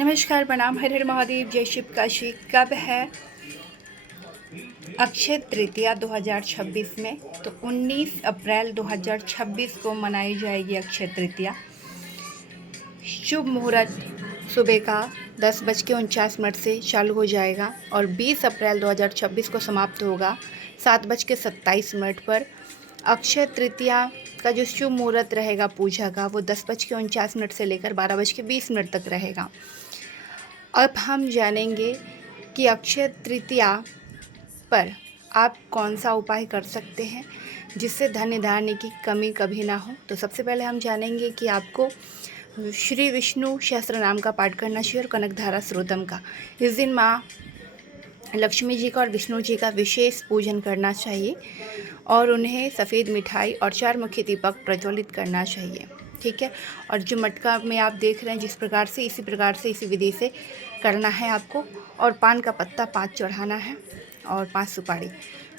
नमस्कार, प्रणाम, हर हर महादेव, जय शिव काशी। कब है अक्षय तृतीया 2026 में? तो 19 अप्रैल 2026 को मनाई जाएगी अक्षय तृतीया। शुभ मुहूर्त सुबह का 10:49 से चालू हो जाएगा और 20 अप्रैल 2026 को समाप्त होगा 7:27 पर। अक्षय तृतीया का जो शुभ मुहूर्त रहेगा पूजा का, वो 10:49 से लेकर 12:20 तक रहेगा। अब हम जानेंगे कि अक्षय तृतीया पर आप कौन सा उपाय कर सकते हैं जिससे धन धान्य की कमी कभी ना हो। तो सबसे पहले हम जानेंगे कि आपको श्री विष्णु सहस्त्र नाम का पाठ करना चाहिए और कनकधारा स्रोतम का। इस दिन माँ लक्ष्मी जी का और विष्णु जी का विशेष पूजन करना चाहिए और उन्हें सफ़ेद मिठाई और 4 मुखी दीपक प्रज्वलित करना चाहिए, ठीक है। और जो मटका में आप देख रहे हैं जिस प्रकार से, इसी प्रकार से, इसी विधि से करना है आपको। और पान का पत्ता 5 चढ़ाना है और 5 सुपारी,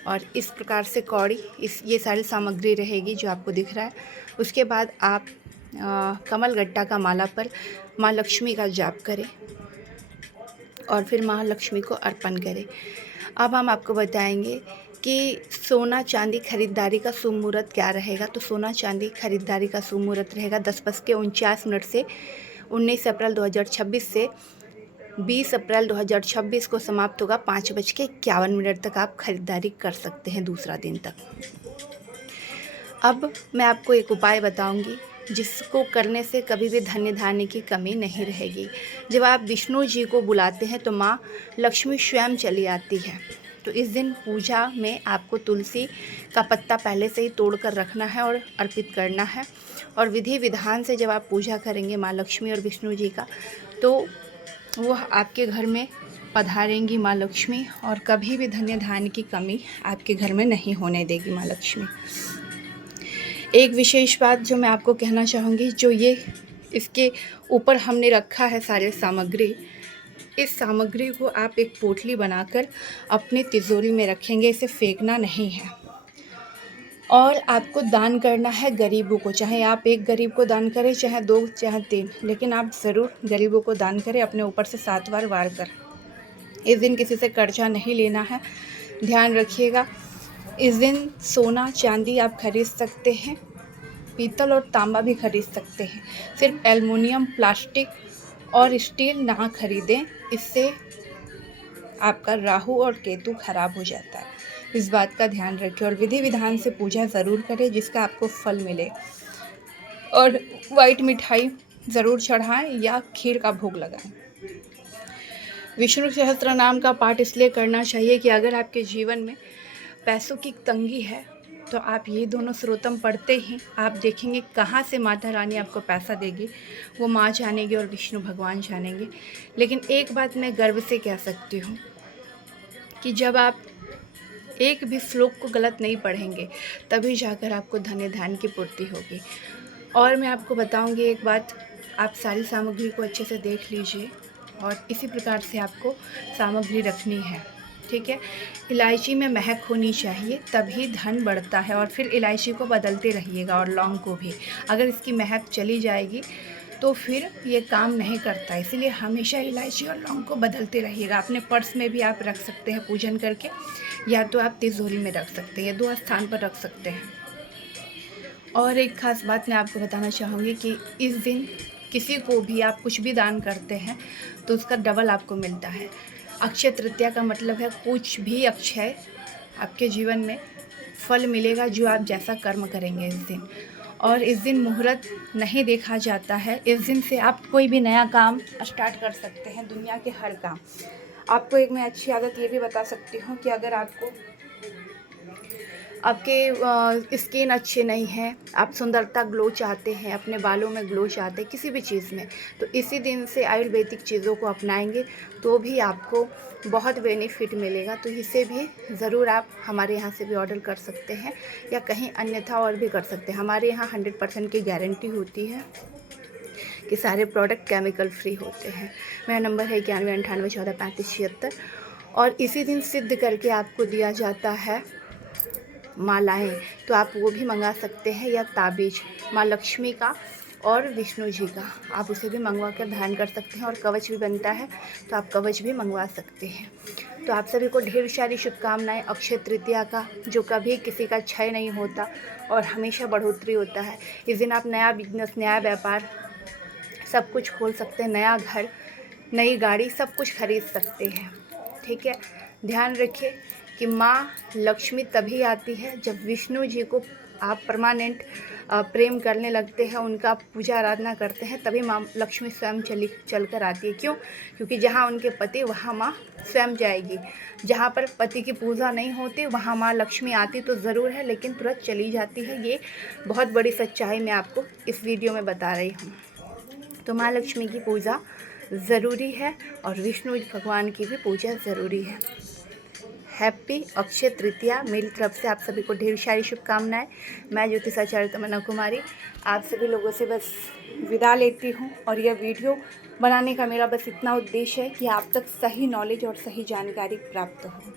और इस प्रकार से कौड़ी, ये सारी सामग्री रहेगी जो आपको दिख रहा है। उसके बाद आप कमल गट्टा का माला पर माँ लक्ष्मी का जाप करें और फिर माँ लक्ष्मी को अर्पण करें। अब हम आपको बताएंगे कि सोना चांदी खरीदारी का शुभ मुहूर्त क्या रहेगा। तो सोना चांदी खरीदारी का शुभ मुहूर्त रहेगा 10:49 से 19 अप्रैल 2026 से 20 अप्रैल 2026 को समाप्त होगा 5:51 तक आप खरीदारी कर सकते हैं, दूसरा दिन तक। अब मैं आपको एक उपाय बताऊंगी जिसको करने से कभी भी धन्य धान्य की कमी नहीं रहेगी। जब आप विष्णु जी को बुलाते हैं तो माँ लक्ष्मी स्वयं चली आती है। तो इस दिन पूजा में आपको तुलसी का पत्ता पहले से ही तोड़ कर रखना है और अर्पित करना है। और विधि विधान से जब आप पूजा करेंगे माँ लक्ष्मी और विष्णु जी का, तो वो आपके घर में पधारेंगी माँ लक्ष्मी और कभी भी धन्य धान्य की कमी आपके घर में नहीं होने देगी माँ लक्ष्मी। एक विशेष बात जो मैं आपको कहना चाहूँगी, जो ये इसके ऊपर हमने रखा है सारे सामग्री, इस सामग्री को आप एक पोटली बनाकर अपनी तिजोरी में रखेंगे, इसे फेंकना नहीं है। और आपको दान करना है गरीबों को, चाहे आप एक गरीब को दान करें, चाहे 2, चाहे 3, लेकिन आप ज़रूर गरीबों को दान करें अपने ऊपर से 7 बार वार कर। इस दिन किसी से कर्जा नहीं लेना है, ध्यान रखिएगा। इस दिन सोना चांदी आप खरीद सकते हैं, पीतल और तांबा भी खरीद सकते हैं। सिर्फ एल्युमिनियम, प्लास्टिक और स्टील ना खरीदें, इससे आपका राहु और केतु खराब हो जाता है। इस बात का ध्यान रखें और विधि विधान से पूजा ज़रूर करें जिसका आपको फल मिले। और वाइट मिठाई ज़रूर चढ़ाएं या खीर का भोग लगाएं। विष्णु सहस्त्र नाम का पाठ इसलिए करना चाहिए कि अगर आपके जीवन में पैसों की तंगी है तो आप ये दोनों स्रोतम पढ़ते ही आप देखेंगे कहाँ से माता रानी आपको पैसा देगी, वो माँ जानेगी और विष्णु भगवान जानेंगे। लेकिन एक बात मैं गर्व से कह सकती हूँ कि जब आप एक भी श्लोक को गलत नहीं पढ़ेंगे तभी जाकर आपको धन्य धान्य की पूर्ति होगी। और मैं आपको बताऊंगी एक बात, आप सारी सामग्री को अच्छे से देख लीजिए और इसी प्रकार से आपको सामग्री रखनी है, ठीक है। इलायची में महक होनी चाहिए तभी धन बढ़ता है, और फिर इलायची को बदलते रहिएगा और लौंग को भी। अगर इसकी महक चली जाएगी तो फिर ये काम नहीं करता, इसीलिए हमेशा इलायची और लौंग को बदलते रहिएगा। अपने पर्स में भी आप रख सकते हैं पूजन करके, या तो आप तिजोरी में रख सकते हैं, 2 स्थान पर रख सकते हैं। और एक ख़ास बात मैं आपको बताना चाहूँगी कि इस दिन किसी को भी आप कुछ भी दान करते हैं तो उसका डबल आपको मिलता है। अक्षय तृतीया का मतलब है कुछ भी अक्षय आपके जीवन में फल मिलेगा जो आप जैसा कर्म करेंगे इस दिन। और इस दिन मुहूर्त नहीं देखा जाता है, इस दिन से आप कोई भी नया काम स्टार्ट कर सकते हैं, दुनिया के हर काम। आपको एक मैं अच्छी आदत ये भी बता सकती हूँ कि अगर आपके स्किन अच्छे नहीं है, आप सुंदरता ग्लो चाहते हैं, अपने बालों में ग्लो चाहते हैं, किसी भी चीज़ में, तो इसी दिन से आयुर्वेदिक चीज़ों को अपनाएंगे तो भी आपको बहुत बेनिफिट मिलेगा। तो इसे भी ज़रूर आप हमारे यहाँ से भी ऑर्डर कर सकते हैं या कहीं अन्यथा और भी कर सकते हैं। हमारे यहाँ 100% की गारंटी होती है कि सारे प्रोडक्ट केमिकल फ्री होते हैं। मेरा नंबर है 9198143576। और इसी दिन सिद्ध करके आपको दिया जाता है मालाएं, तो आप वो भी मंगा सकते हैं, या ताबीज माँ लक्ष्मी का और विष्णु जी का, आप उसे भी मंगवा कर धारण कर सकते हैं। और कवच भी बनता है तो आप कवच भी मंगवा सकते हैं। तो आप सभी को ढेर सारी शुभकामनाएं अक्षय तृतीया का, जो कभी किसी का क्षय नहीं होता और हमेशा बढ़ोतरी होता है। इस दिन आप नया बिजनेस, नया व्यापार सब कुछ खोल सकते हैं, नया घर, नई गाड़ी सब कुछ खरीद सकते हैं। ठीक है, ध्यान रखिए कि माँ लक्ष्मी तभी आती है जब विष्णु जी को आप परमानेंट प्रेम करने लगते हैं, उनका पूजा आराधना करते हैं, तभी माँ लक्ष्मी स्वयं चल कर आती है। क्यों? क्योंकि जहाँ उनके पति वहाँ माँ स्वयं जाएगी। जहाँ पर पति की पूजा नहीं होती वहाँ माँ लक्ष्मी आती तो ज़रूर है, लेकिन तुरंत चली जाती है। ये बहुत बड़ी सच्चाई मैं आपको इस वीडियो में बता रही हूँ। तो माँ लक्ष्मी की पूजा ज़रूरी है और विष्णु भगवान की भी पूजा ज़रूरी है। हैप्पी अक्षय तृतीया मेरी तरफ से आप सभी को ढेर सारी शुभकामनाएं। मैं ज्योतिषाचार्य तमन्ना कुमारी आप सभी लोगों से बस विदा लेती हूँ। और यह वीडियो बनाने का मेरा बस इतना उद्देश्य है कि आप तक सही नॉलेज और सही जानकारी प्राप्त हो।